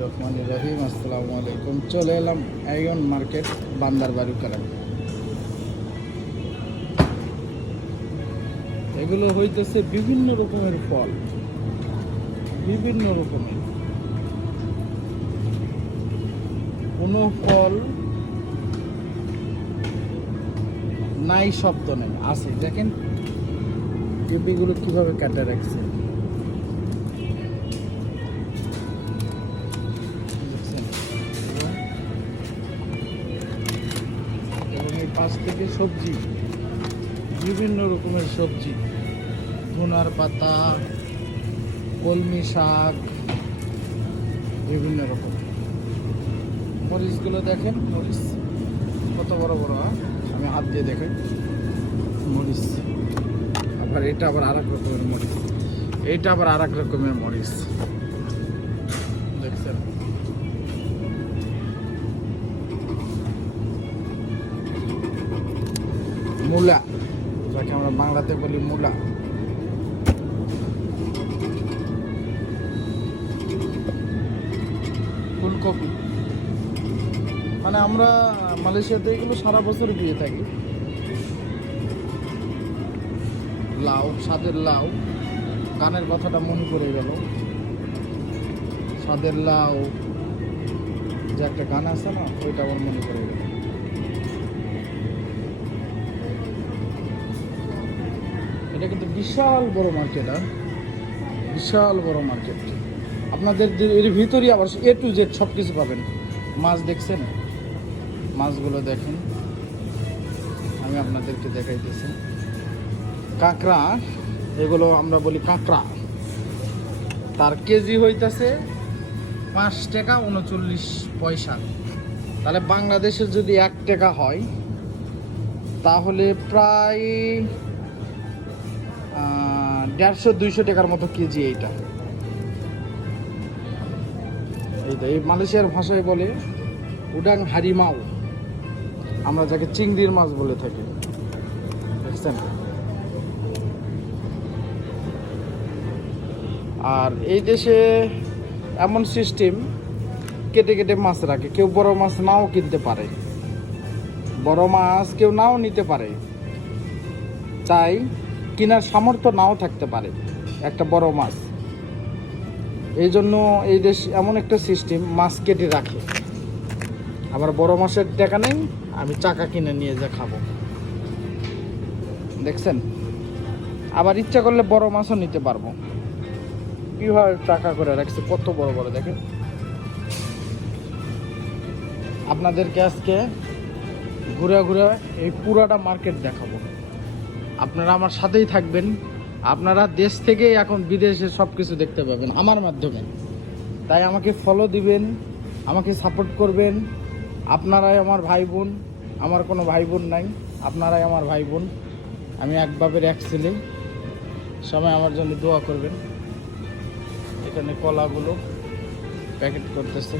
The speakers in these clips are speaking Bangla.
রহমানির রহিম। আসসালামু আলাইকুম। চলে এলাম আয়ন মার্কেট, বান্দারবাড়ি কালাম। এগুলো হইতেছে বিভিন্ন রকমের ফল, বিভিন্ন রকমের। কোনো ফল নাই শব্দ নেই, আছে। দেখেন কেবিগুলো কিভাবে কাটা রাখছে, এবং এই পাশ থেকে সবজি, বিভিন্ন রকমের সবজি, ধুনার পাতা, কলমি শাক, বিভিন্ন রকম। মরিচগুলো দেখেন, মরিচ কত বড় বড়, আমি হাত দিয়ে দেখেন মরিচ। আবার এটা আবার আর এক রকমের মরিচ, এইটা আবার আর এক রকমের মরিচ, দেখছেন। মূলা, যাকে আমরা বাংলাতে বলি মূলা। ফুলকপি, মানে আমরা মালয়েশিয়াতে এগুলো সারা বছর দিয়ে থাকি। লাউ, স্বাদের লাউ, গানের কথাটা মনে পড়ে গেল। স্বাদের লাউ যে একটা গান আছে না, ওইটা আমার মনে পড়ে গেল। এটা কিন্তু বিশাল বড় মার্কেট, আর বিশাল বড় মার্কেট। আপনাদের এর ভিতরেই আবার A to Z সব কিছু পাবেন। মাছ দেখছেন, মাছগুলো দেখেন, আমি আপনাদেরকে দেখাইতেছি। কাঁকড়া, এগুলো আমরা বলি কাঁকড়া, তার কেজি হইতেছে 5 টাকা 39 পয়সা। তাহলে বাংলাদেশের যদি 1 টাকা হয়, তাহলে প্রায় 150-200 টাকার মতো কেজি এইটা। এই মালয়েশিয়ার ভাষায় বলে উডাং হারিমাও, আমরা যাকে চিংড়ির মাছ বলে থাকি, দেখছেন। আর এই দেশে এমন সিস্টেম, কেটে কেটে মাছ রাখে। কেউ বড় মাছ নাও কিনতে পারে, বড় মাছ কেউ নাও নিতে পারে, চাই কেনার সামর্থ্য নাও থাকতে পারে একটা বড় মাছ। এই জন্য এই দেশ এমন একটা সিস্টেম, মাছ কেটে রাখে। আবার বড় মাছের টাকা নেই, আমি চাকা কিনে নিয়ে যা খাবো, দেখছেন। আবার ইচ্ছা করলে বড় মাছও নিতে পারবো। কিভাবে টাকা করে রাখছে, কত বড় বড় দেখেন। আপনাদেরকে আজকে ঘুরে ঘুরে এই পুরাটা মার্কেট দেখাবো। আপনারা আমার সাথেই থাকবেন। আপনারা দেশ থেকে এখন বিদেশে সব কিছু দেখতে পাবেন আমার মাধ্যমে। তাই আমাকে ফলো দিবেন, আমাকে সাপোর্ট করবেন। আপনারাই আমার ভাই বোন, আমার কোনো ভাই বোন নাই, আপনারাই আমার ভাই বোন। আমি এক বাপের এক ছেলে, সবাই আমার জন্য দোয়া করবেন। এখানে কলাগুলো প্যাকেট করতেছে,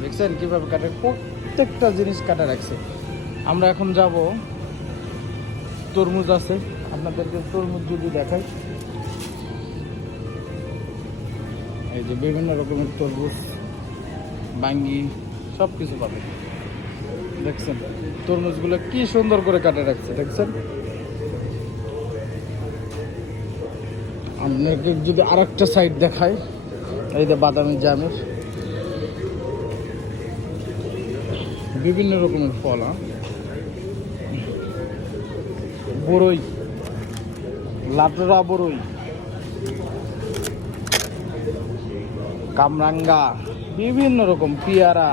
দেখছেন কীভাবে কাটে, প্রত্যেকটা জিনিস কাটা রাখছে। আমরা এখন যাব, তরমুজ আছে, আপনাদেরকে তরমুজ যদি দেখাই, এই যে বিভিন্ন রকমের তরমুজ, বাঙ্গি, সব কিছু পাবে, দেখছেন। তরমুজগুলো কি সুন্দর করে কাটে রাখছে, দেখছেন। আপনাকে যদি আর একটা সাইড দেখায়, এই যে বাদামি জামের, বিভিন্ন রকমের ফল, বড়ই, লাটরা বড়ই, কামরাঙ্গা, বিভিন্ন রকম পেয়ারা,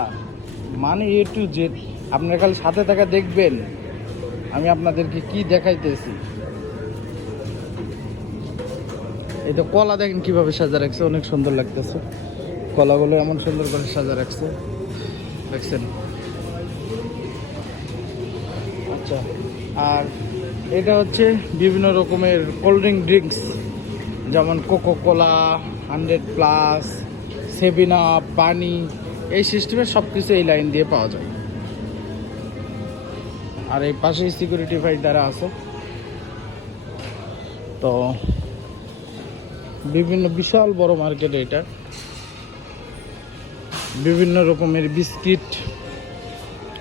মানে A to Z। আপনারা খালি সাথে থাকা দেখবেন আমি আপনাদেরকে কি দেখাইতেছি। এটা কলা দেখেন কিভাবে সাজা রাখছে, অনেক সুন্দর লাগতেছে। কলাগুলো এমন সুন্দর করে সাজা রাখছে, দেখছেন। আচ্ছা, আর এটা হচ্ছে বিভিন্ন রকমের কোল্ড ড্রিঙ্কস, যেমন কোকোকোলা, 100+, 7 আপ, পানি, এই সিস্টেমের সব কিছু এই লাইন দিয়ে পাওয়া যায়। আর এই পাশেই সিকিউরিটি ভাই দ্বারা আছে। তো বিভিন্ন বিশাল বড় মার্কেট এটা, বিভিন্ন রকমের বিস্কিট।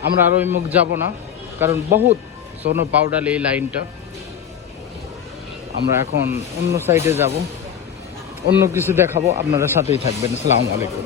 আমরা আর ওই মুখ যাব না, কারণ বহুত সোনো পাউডার এই লাইনটা। আমরা এখন অন্য সাইডে যাব, অন্য কিছু দেখাবো, আপনারা সাথেই থাকবেন। আসসালামু আলাইকুম।